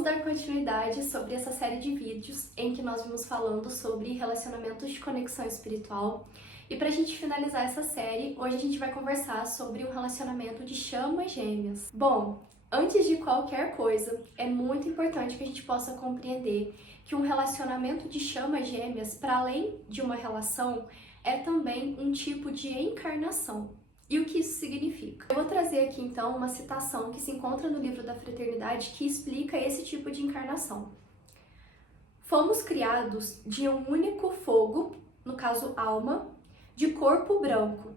Vamos dar continuidade sobre essa série de vídeos em que nós vimos falando sobre relacionamentos de conexão espiritual. E para a gente finalizar essa série, hoje a gente vai conversar sobre um relacionamento de chamas gêmeas. Bom, antes de qualquer coisa, é muito importante que a gente possa compreender que um relacionamento de chamas gêmeas, para além de uma relação, é também um tipo de encarnação. E o que isso significa? Eu vou trazer aqui então uma citação que se encontra no livro da Fraternidade que explica esse tipo de encarnação. Fomos criados de um único fogo, no caso alma, de corpo branco.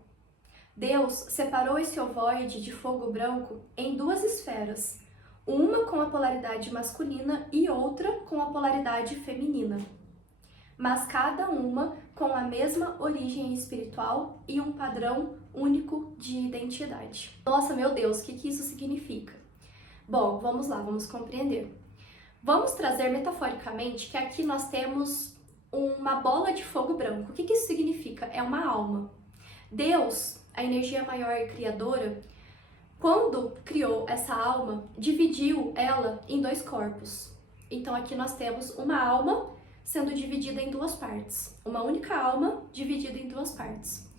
Deus separou esse ovoide de fogo branco em duas esferas, uma com a polaridade masculina e outra com a polaridade feminina, mas cada uma com a mesma origem espiritual e um padrão único de identidade. Nossa, meu Deus, o que isso significa? Bom, vamos lá, vamos compreender. Vamos trazer metaforicamente que aqui nós temos uma bola de fogo branco. O que isso significa? É uma alma. Deus, a energia maior e criadora, quando criou essa alma, dividiu ela em dois corpos. Então aqui nós temos uma alma sendo dividida em duas partes. Uma única alma dividida em duas partes.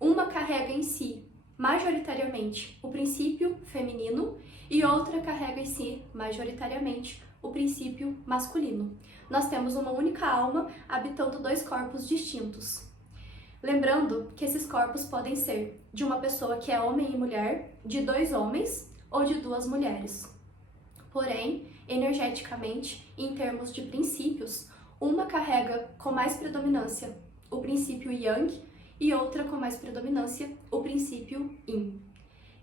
Uma carrega em si, majoritariamente, o princípio feminino e outra carrega em si, majoritariamente, o princípio masculino. Nós temos uma única alma habitando dois corpos distintos. Lembrando que esses corpos podem ser de uma pessoa que é homem e mulher, de dois homens ou de duas mulheres. Porém, energeticamente, em termos de princípios, uma carrega com mais predominância o princípio Yang e outra com mais predominância o princípio Yin.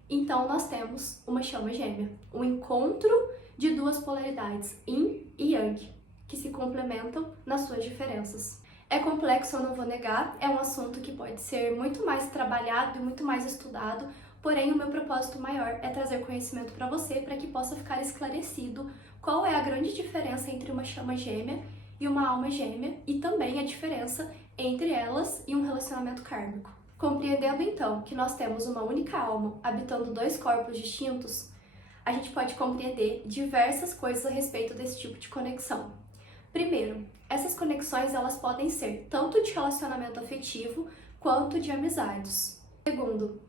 Então, nós temos uma chama gêmea, um encontro de duas polaridades, Yin e Yang, que se complementam nas suas diferenças. É complexo, eu não vou negar, é um assunto que pode ser muito mais trabalhado e muito mais estudado, porém o meu propósito maior é trazer conhecimento para você, para que possa ficar esclarecido qual é a grande diferença entre uma chama gêmea e uma alma gêmea, e também a diferença entre elas e um relacionamento kármico. Compreendendo então que nós temos uma única alma habitando dois corpos distintos, a gente pode compreender diversas coisas a respeito desse tipo de conexão. Primeiro, essas conexões elas podem ser tanto de relacionamento afetivo quanto de amizades. Segundo,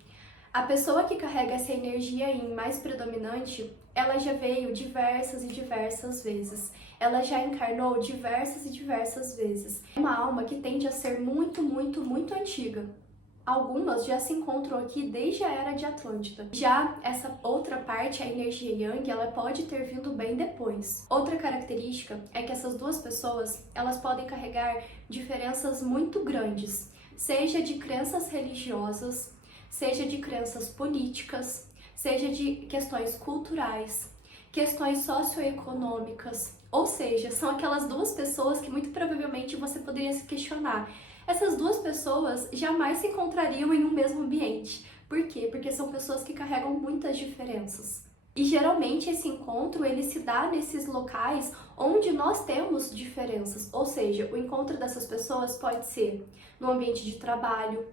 a pessoa que carrega essa energia Yin mais predominante, ela já veio diversas e diversas vezes. Ela já encarnou diversas e diversas vezes. É uma alma que tende a ser muito, muito, muito antiga. Algumas já se encontram aqui desde a Era de Atlântida. Já essa outra parte, a energia Yang, ela pode ter vindo bem depois. Outra característica é que essas duas pessoas, elas podem carregar diferenças muito grandes, seja de crenças religiosas, seja de crenças políticas, seja de questões culturais, questões socioeconômicas, ou seja, são aquelas duas pessoas que muito provavelmente você poderia se questionar. Essas duas pessoas jamais se encontrariam em um mesmo ambiente. Por quê? Porque são pessoas que carregam muitas diferenças. E geralmente esse encontro ele se dá nesses locais onde nós temos diferenças, ou seja, o encontro dessas pessoas pode ser no ambiente de trabalho,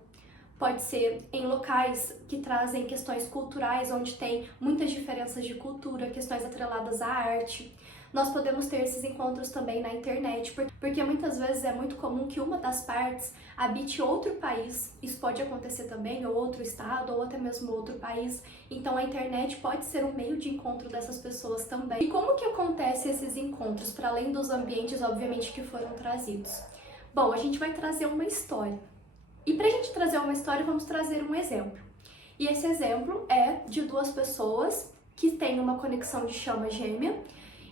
pode ser em locais que trazem questões culturais, onde tem muitas diferenças de cultura, questões atreladas à arte. Nós podemos ter esses encontros também na internet, porque muitas vezes é muito comum que uma das partes habite outro país, isso pode acontecer também, ou outro estado, ou até mesmo outro país. Então a internet pode ser um meio de encontro dessas pessoas também. E como que acontecem esses encontros, para além dos ambientes, obviamente, que foram trazidos? Bom, a gente vai trazer uma história. E para a gente trazer uma história, vamos trazer um exemplo. E esse exemplo é de duas pessoas que têm uma conexão de chama gêmea,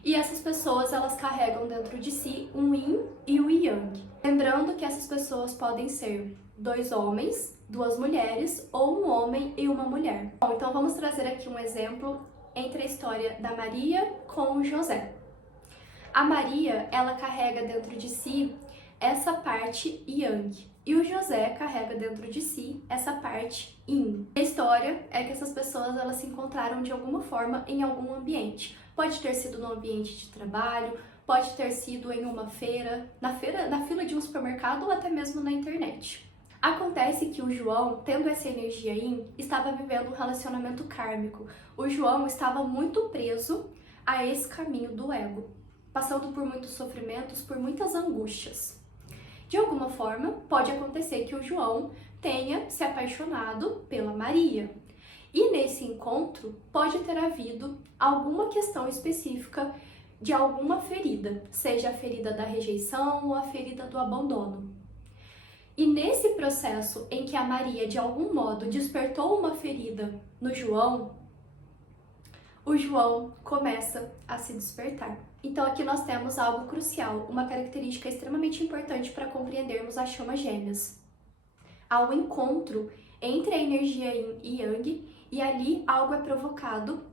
e essas pessoas, elas carregam dentro de si um Yin e um Yang. Lembrando que essas pessoas podem ser dois homens, duas mulheres, ou um homem e uma mulher. Bom, então vamos trazer aqui um exemplo entre a história da Maria com o José. A Maria, ela carrega dentro de si essa parte Yang, e o José carrega dentro de si essa parte Yin. A história é que essas pessoas elas se encontraram de alguma forma em algum ambiente. Pode ter sido no ambiente de trabalho, pode ter sido em uma feira, na fila de um supermercado ou até mesmo na internet. Acontece que o João, tendo essa energia Yin, estava vivendo um relacionamento kármico. O João estava muito preso a esse caminho do ego, passando por muitos sofrimentos, por muitas angústias. De alguma forma, pode acontecer que o João tenha se apaixonado pela Maria. E nesse encontro pode ter havido alguma questão específica de alguma ferida, seja a ferida da rejeição ou a ferida do abandono. E nesse processo em que a Maria, de algum modo, despertou uma ferida no João, o João começa a se despertar. Então aqui nós temos algo crucial, uma característica extremamente importante para compreendermos as chamas gêmeas. Há um encontro entre a energia Yin e Yang, e ali algo é provocado,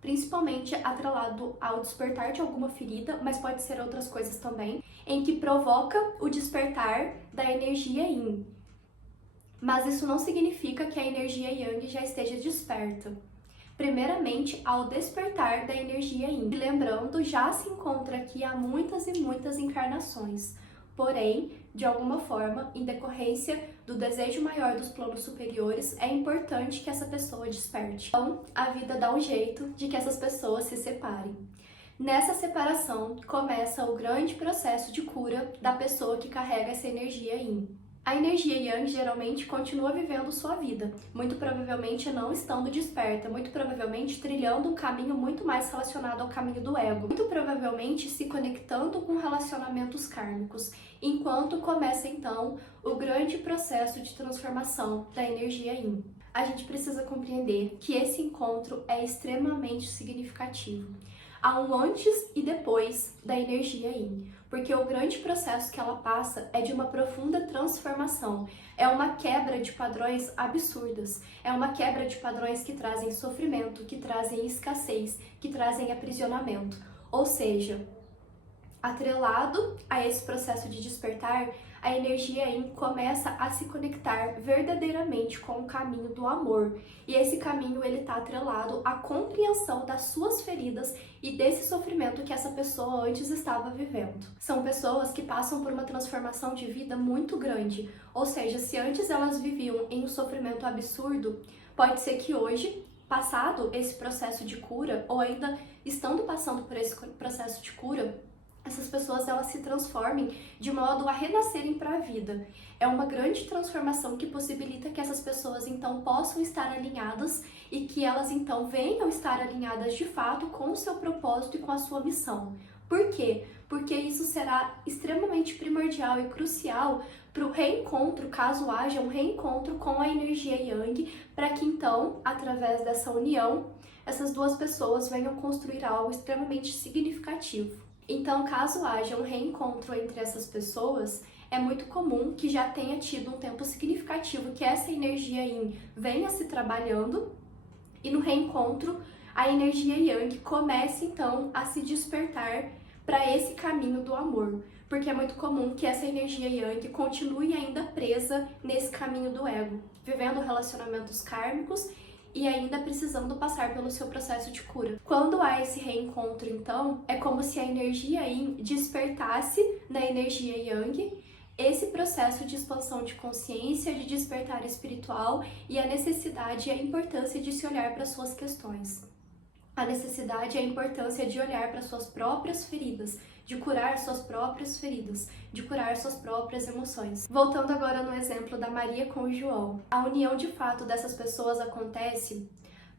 principalmente atrelado ao despertar de alguma ferida, mas pode ser outras coisas também, em que provoca o despertar da energia Yin. Mas isso não significa que a energia Yang já esteja desperta. Primeiramente, ao despertar da energia Yin. E lembrando, já se encontra aqui há muitas e muitas encarnações. Porém, de alguma forma, em decorrência do desejo maior dos planos superiores, é importante que essa pessoa desperte. Então, a vida dá um jeito de que essas pessoas se separem. Nessa separação, começa o grande processo de cura da pessoa que carrega essa energia Yin. A energia Yang geralmente continua vivendo sua vida, muito provavelmente não estando desperta, muito provavelmente trilhando um caminho muito mais relacionado ao caminho do ego, muito provavelmente se conectando com relacionamentos kármicos, enquanto começa então o grande processo de transformação da energia Yin. A gente precisa compreender que esse encontro é extremamente significativo. Há um antes e depois da energia Yin, porque o grande processo que ela passa é de uma profunda transformação, é uma quebra de padrões absurdas, é uma quebra de padrões que trazem sofrimento, que trazem escassez, que trazem aprisionamento. Ou seja, atrelado a esse processo de despertar, a energia Yin começa a se conectar verdadeiramente com o caminho do amor. E esse caminho ele está atrelado à compreensão das suas feridas e desse sofrimento que essa pessoa antes estava vivendo. São pessoas que passam por uma transformação de vida muito grande. Ou seja, se antes elas viviam em um sofrimento absurdo, pode ser que hoje, passado esse processo de cura, ou ainda estando passando por esse processo de cura, essas pessoas elas se transformem de modo a renascerem para a vida. É uma grande transformação que possibilita que essas pessoas então possam estar alinhadas e que elas então venham estar alinhadas de fato com o seu propósito e com a sua missão. Por quê? Porque isso será extremamente primordial e crucial para o reencontro, caso haja um reencontro com a energia Yang, para que então, através dessa união, essas duas pessoas venham construir algo extremamente significativo. Então, caso haja um reencontro entre essas pessoas, é muito comum que já tenha tido um tempo significativo que essa energia Yin venha se trabalhando e no reencontro a energia Yang comece então a se despertar para esse caminho do amor, porque é muito comum que essa energia Yang continue ainda presa nesse caminho do ego, vivendo relacionamentos kármicos e ainda precisando passar pelo seu processo de cura. Quando há esse reencontro, então, é como se a energia Yin despertasse na energia Yang esse processo de expansão de consciência, de despertar espiritual e a necessidade e a importância de se olhar para suas questões. A necessidade e a importância de olhar para suas próprias feridas, de curar suas próprias feridas, de curar suas próprias emoções. Voltando agora no exemplo da Maria com o João, a união de fato dessas pessoas acontece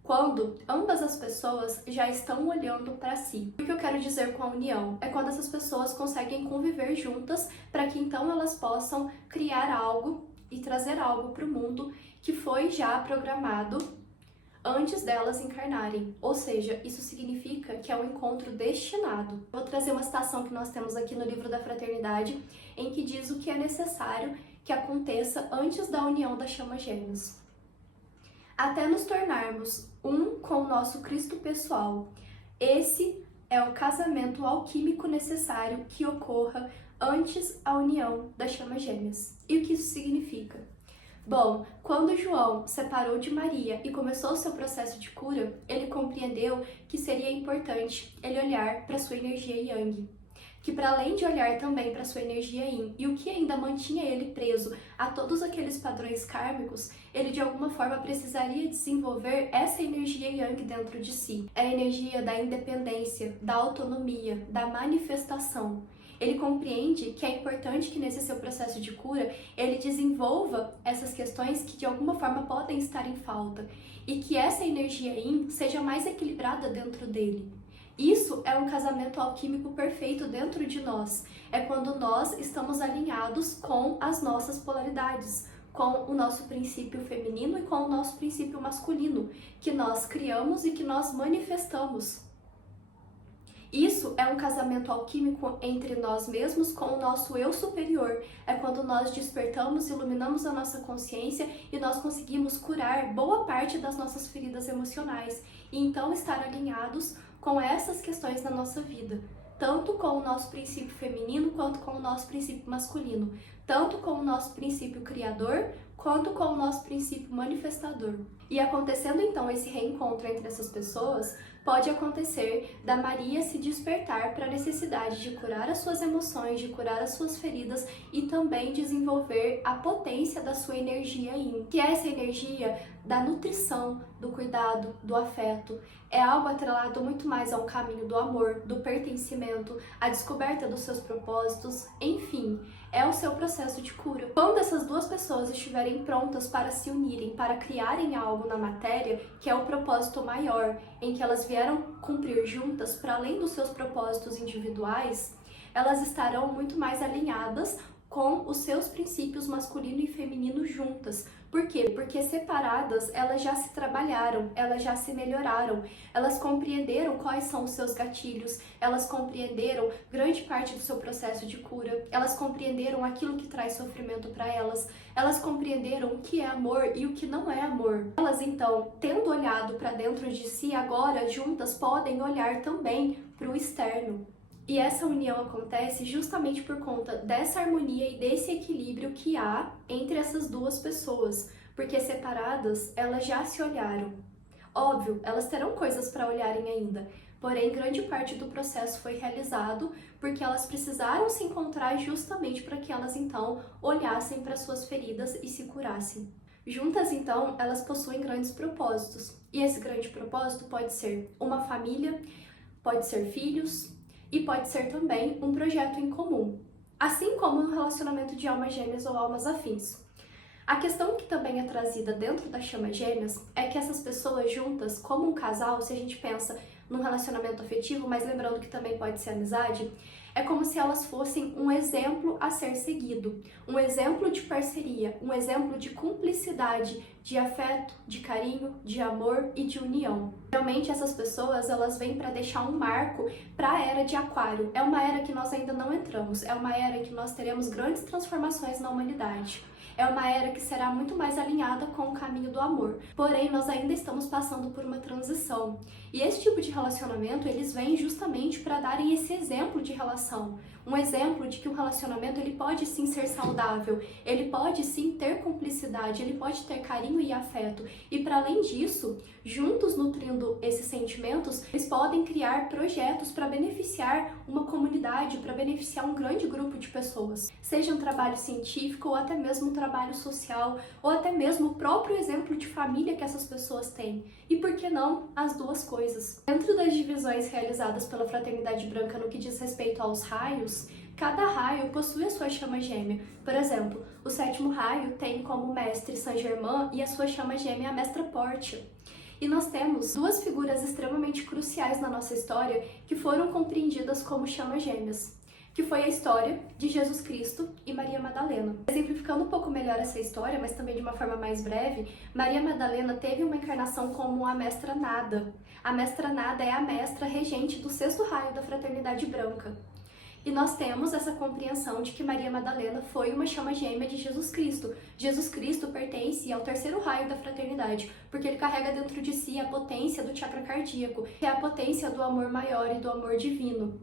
quando ambas as pessoas já estão olhando para si. O que eu quero dizer com a união? É quando essas pessoas conseguem conviver juntas para que então elas possam criar algo e trazer algo para o mundo que foi já programado antes delas encarnarem, ou seja, isso significa que é um encontro destinado. Vou trazer uma citação que nós temos aqui no livro da Fraternidade, em que diz o que é necessário que aconteça antes da união das chamas gêmeas. Até nos tornarmos um com o nosso Cristo pessoal, esse é o casamento alquímico necessário que ocorra antes a união das chamas gêmeas. E o que isso significa? Bom, quando João separou de Maria e começou o seu processo de cura, ele compreendeu que seria importante ele olhar para sua energia Yang. que para além de olhar também para sua energia yin e o que ainda mantinha ele preso a todos aqueles padrões kármicos, ele de alguma forma precisaria desenvolver essa energia yang dentro de si, a energia da independência, da autonomia, da manifestação. Ele compreende que é importante que nesse seu processo de cura ele desenvolva essas questões que de alguma forma podem estar em falta e que essa energia yin seja mais equilibrada dentro dele. Isso é um casamento alquímico perfeito dentro de nós. É quando nós estamos alinhados com as nossas polaridades, com o nosso princípio feminino e com o nosso princípio masculino, que nós criamos e que nós manifestamos. Isso é um casamento alquímico entre nós mesmos com o nosso eu superior. É quando nós despertamos, iluminamos a nossa consciência e nós conseguimos curar boa parte das nossas feridas emocionais e então estar alinhados com essas questões na nossa vida, tanto com o nosso princípio feminino quanto com o nosso princípio masculino, tanto com o nosso princípio criador quanto com o nosso princípio manifestador. E acontecendo então esse reencontro entre essas pessoas, pode acontecer da Maria se despertar para a necessidade de curar as suas emoções, de curar as suas feridas e também desenvolver a potência da sua energia yin, que é essa energia da nutrição, do cuidado, do afeto. É algo atrelado muito mais ao caminho do amor, do pertencimento, à descoberta dos seus propósitos, enfim, é o seu processo de cura. Quando essas duas pessoas estiverem prontas para se unirem, para criarem algo na matéria, que é o propósito maior, em que elas vieram cumprir juntas, para além dos seus propósitos individuais, elas estarão muito mais alinhadas com os seus princípios masculino e feminino juntas. Por quê? Porque separadas, elas já se trabalharam, elas já se melhoraram, elas compreenderam quais são os seus gatilhos, elas compreenderam grande parte do seu processo de cura, elas compreenderam aquilo que traz sofrimento para elas, elas compreenderam o que é amor e o que não é amor. Elas, então, tendo olhado para dentro de si, agora juntas podem olhar também para o externo. E essa união acontece justamente por conta dessa harmonia e desse equilíbrio que há entre essas duas pessoas, porque separadas elas já se olharam. Óbvio, elas terão coisas para olharem ainda, porém grande parte do processo foi realizado porque elas precisaram se encontrar justamente para que elas então olhassem para suas feridas e se curassem. Juntas, então, elas possuem grandes propósitos, e esse grande propósito pode ser uma família, pode ser filhos, e pode ser também um projeto em comum, assim como um relacionamento de almas gêmeas ou almas afins. A questão que também é trazida dentro das chamas gêmeas é que essas pessoas juntas, como um casal, se a gente pensa num relacionamento afetivo, mas lembrando que também pode ser amizade, é como se elas fossem um exemplo a ser seguido, um exemplo de parceria, um exemplo de cumplicidade, de afeto, de carinho, de amor e de união. Realmente essas pessoas, elas vêm para deixar um marco para a era de Aquário. É uma era que nós ainda não entramos, é uma era que nós teremos grandes transformações na humanidade. É uma era que será muito mais alinhada com o caminho do amor. Porém, nós ainda estamos passando por uma transição. E esse tipo de relacionamento, eles vêm justamente para darem esse exemplo de relação. Um exemplo de que um relacionamento ele pode sim ser saudável, ele pode sim ter cumplicidade, ele pode ter carinho e afeto. E para além disso, juntos nutrindo esses sentimentos, eles podem criar projetos para beneficiar uma comunidade, para beneficiar um grande grupo de pessoas. Seja um trabalho científico ou até mesmo um trabalho social, ou até mesmo o próprio exemplo de família que essas pessoas têm. E por que não as duas coisas? Dentro das divisões realizadas pela Fraternidade Branca no que diz respeito aos raios, cada raio possui a sua chama gêmea. Por exemplo, o 7º raio tem como mestre Saint-Germain e a sua chama gêmea a Mestra Portia. E nós temos duas figuras extremamente cruciais na nossa história que foram compreendidas como chamas gêmeas, que foi a história de Jesus Cristo e Maria Madalena. Exemplificando um pouco melhor essa história, mas também de uma forma mais breve, Maria Madalena teve uma encarnação como a Mestra Nada. A Mestra Nada é a mestra regente do 6º raio da Fraternidade Branca. E nós temos essa compreensão de que Maria Madalena foi uma chama gêmea de Jesus Cristo. Jesus Cristo pertence ao 3º raio da fraternidade, porque ele carrega dentro de si a potência do chakra cardíaco, que é a potência do amor maior e do amor divino.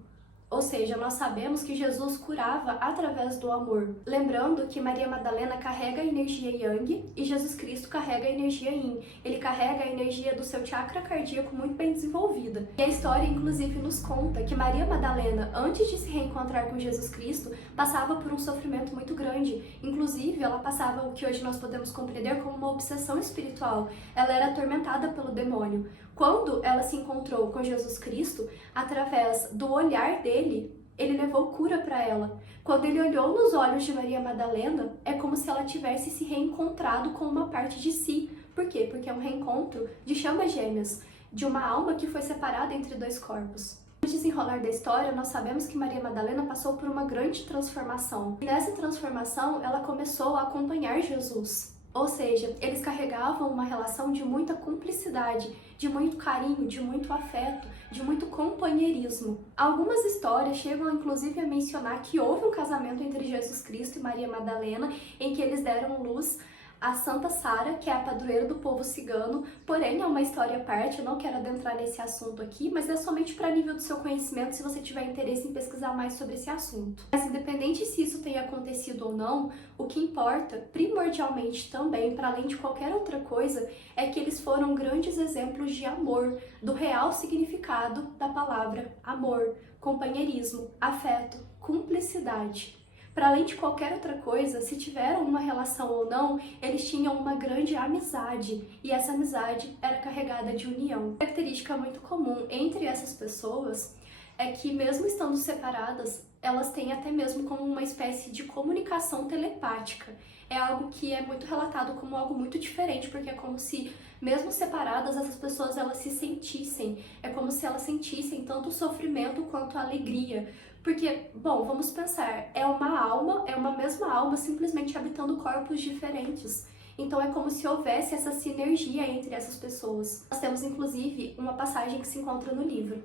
Ou seja, nós sabemos que Jesus curava através do amor. Lembrando que Maria Madalena carrega a energia Yang e Jesus Cristo carrega a energia Yin. Ele carrega a energia do seu chakra cardíaco muito bem desenvolvida. E a história, inclusive, nos conta que Maria Madalena, antes de se reencontrar com Jesus Cristo, passava por um sofrimento muito grande. Inclusive, ela passava o que hoje nós podemos compreender como uma obsessão espiritual. Ela era atormentada pelo demônio. Quando ela se encontrou com Jesus Cristo, através do olhar dele, ele levou cura para ela. Quando ele olhou nos olhos de Maria Madalena, é como se ela tivesse se reencontrado com uma parte de si. Por quê? Porque é um reencontro de chamas gêmeas, de uma alma que foi separada entre dois corpos. No desenrolar da história, nós sabemos que Maria Madalena passou por uma grande transformação. E nessa transformação, ela começou a acompanhar Jesus. Ou seja, eles carregavam uma relação de muita cumplicidade, de muito carinho, de muito afeto, de muito companheirismo. Algumas histórias chegam inclusive a mencionar que houve um casamento entre Jesus Cristo e Maria Madalena, em que eles deram luz a Santa Sara, que é a padroeira do povo cigano, porém é uma história à parte, eu não quero adentrar nesse assunto aqui, mas é somente para nível do seu conhecimento, se você tiver interesse em pesquisar mais sobre esse assunto. Mas independente se isso tenha acontecido ou não, o que importa, primordialmente também, para além de qualquer outra coisa, é que eles foram grandes exemplos de amor, do real significado da palavra amor, companheirismo, afeto, cumplicidade. Para além de qualquer outra coisa, se tiveram uma relação ou não, eles tinham uma grande amizade, e essa amizade era carregada de união. Uma característica muito comum entre essas pessoas é que, mesmo estando separadas, elas têm até mesmo como uma espécie de comunicação telepática. É algo que é muito relatado como algo muito diferente, porque é como se, mesmo separadas, essas pessoas elas se sentissem. É como se elas sentissem tanto o sofrimento quanto a alegria. Porque, bom, vamos pensar, é uma mesma alma simplesmente habitando corpos diferentes. Então é como se houvesse essa sinergia entre essas pessoas. Nós temos, inclusive, uma passagem que se encontra no livro.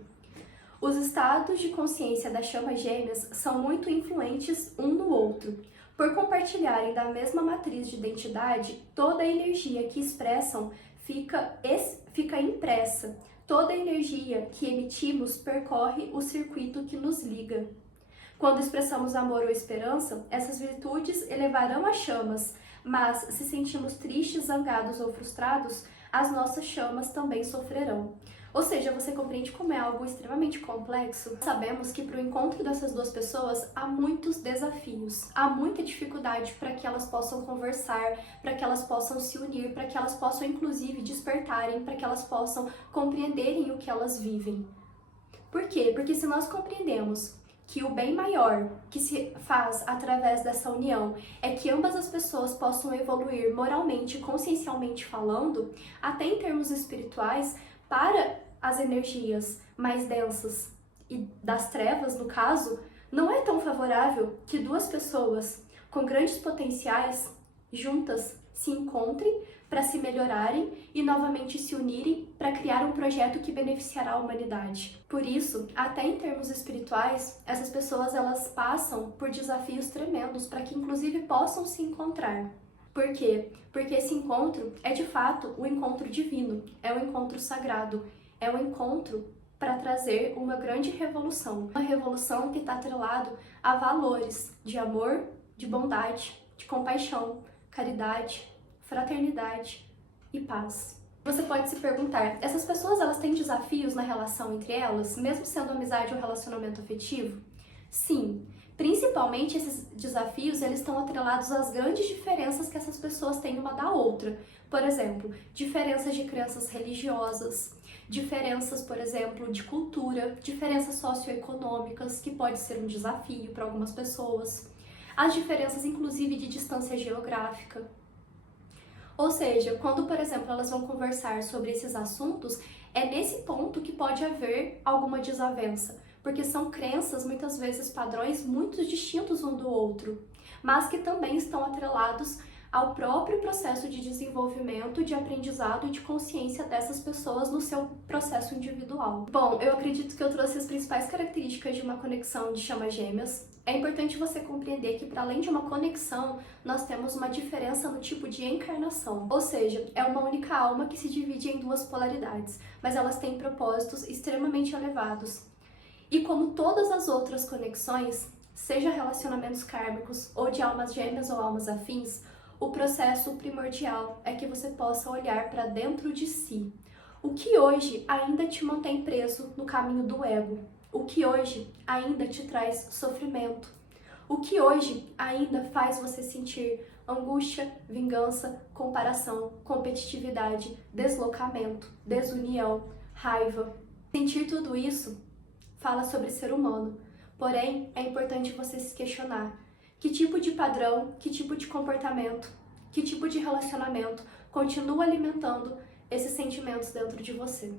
Os estados de consciência das chamas gêmeas são muito influentes um no outro. Por compartilharem da mesma matriz de identidade, toda a energia que expressam fica impressa. Toda a energia que emitimos percorre o circuito que nos liga. Quando expressamos amor ou esperança, essas virtudes elevarão as chamas, mas se sentimos tristes, zangados ou frustrados, as nossas chamas também sofrerão. Ou seja, você compreende como é algo extremamente complexo? Sabemos que para o encontro dessas duas pessoas há muitos desafios, há muita dificuldade para que elas possam conversar, para que elas possam se unir, para que elas possam inclusive despertarem, para que elas possam compreenderem o que elas vivem. Por quê? Porque se nós compreendemos que o bem maior que se faz através dessa união é que ambas as pessoas possam evoluir moralmente e consciencialmente falando, até em termos espirituais, para as energias mais densas e das trevas, no caso, não é tão favorável que duas pessoas com grandes potenciais juntas se encontrem para se melhorarem e novamente se unirem para criar um projeto que beneficiará a humanidade. Por isso, até em termos espirituais, essas pessoas elas passam por desafios tremendos para que inclusive possam se encontrar. Por quê? Porque esse encontro é de fato o encontro divino, é o encontro sagrado, é o encontro para trazer uma grande revolução. Uma revolução que está atrelado a valores de amor, de bondade, de compaixão, caridade, fraternidade e paz. Você pode se perguntar, essas pessoas elas têm desafios na relação entre elas, mesmo sendo amizade ou relacionamento afetivo? Sim. Principalmente esses desafios, eles estão atrelados às grandes diferenças que essas pessoas têm uma da outra. Por exemplo, diferenças de crenças religiosas, diferenças, por exemplo, de cultura, diferenças socioeconômicas, que pode ser um desafio para algumas pessoas. As diferenças, inclusive, de distância geográfica. Ou seja, quando, por exemplo, elas vão conversar sobre esses assuntos, é nesse ponto que pode haver alguma desavença. Porque são crenças, muitas vezes padrões muito distintos um do outro, mas que também estão atrelados ao próprio processo de desenvolvimento, de aprendizado e de consciência dessas pessoas no seu processo individual. Bom, eu acredito que eu trouxe as principais características de uma conexão de chamas gêmeas. É importante você compreender que, para além de uma conexão, nós temos uma diferença no tipo de encarnação. Ou seja, é uma única alma que se divide em duas polaridades, mas elas têm propósitos extremamente elevados. E como todas as outras conexões, seja relacionamentos kármicos ou de almas gêmeas ou almas afins, o processo primordial é que você possa olhar para dentro de si. O que hoje ainda te mantém preso no caminho do ego? O que hoje ainda te traz sofrimento? O que hoje ainda faz você sentir angústia, vingança, comparação, competitividade, deslocamento, desunião, raiva? Sentir tudo isso fala sobre ser humano, porém é importante você se questionar que tipo de padrão, que tipo de comportamento, que tipo de relacionamento continua alimentando esses sentimentos dentro de você.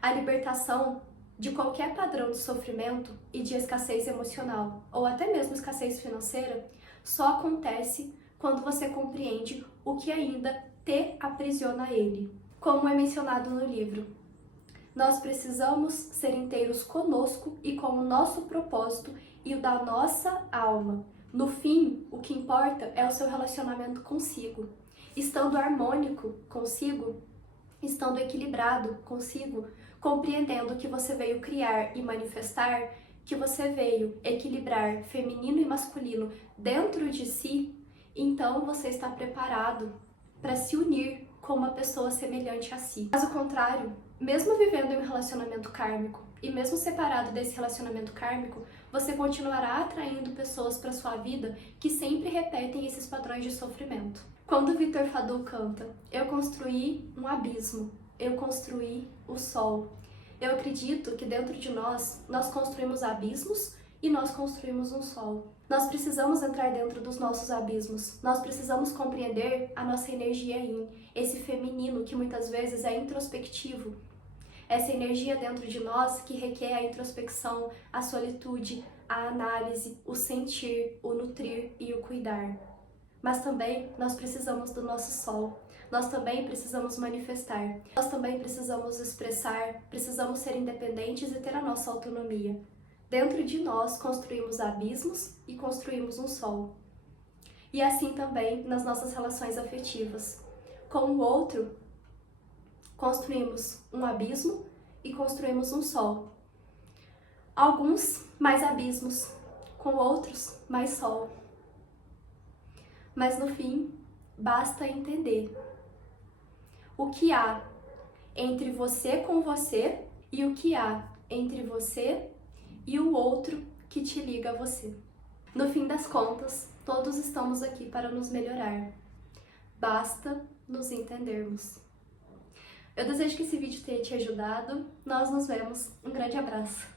A libertação de qualquer padrão de sofrimento e de escassez emocional, ou até mesmo escassez financeira, só acontece quando você compreende o que ainda te aprisiona ele. Como é mencionado no livro, nós precisamos ser inteiros conosco e com o nosso propósito e o da nossa alma. No fim, o que importa é o seu relacionamento consigo. Estando harmônico consigo, estando equilibrado consigo, compreendendo que você veio criar e manifestar, que você veio equilibrar feminino e masculino dentro de si, então você está preparado para se unir com uma pessoa semelhante a si. Caso contrário, mesmo vivendo em um relacionamento kármico e mesmo separado desse relacionamento kármico, você continuará atraindo pessoas para sua vida que sempre repetem esses padrões de sofrimento. Quando Vitor Fadul canta, eu construí um abismo, eu construí o sol. Eu acredito que dentro de nós construímos abismos e nós construímos um sol. Nós precisamos entrar dentro dos nossos abismos. Nós precisamos compreender a nossa energia yin, esse feminino que muitas vezes é introspectivo. Essa energia dentro de nós que requer a introspecção, a solitude, a análise, o sentir, o nutrir e o cuidar. Mas também nós precisamos do nosso sol. Nós também precisamos manifestar. Nós também precisamos expressar, precisamos ser independentes e ter a nossa autonomia. Dentro de nós construímos abismos e construímos um sol. E assim também nas nossas relações afetivas. Com o outro, construímos um abismo e construímos um sol. Alguns mais abismos, com outros mais sol. Mas no fim, basta entender o que há entre você com você e o que há entre você e o outro que te liga a você. No fim das contas, todos estamos aqui para nos melhorar. Basta nos entendermos. Eu desejo que esse vídeo tenha te ajudado. Nós nos vemos. Um grande abraço.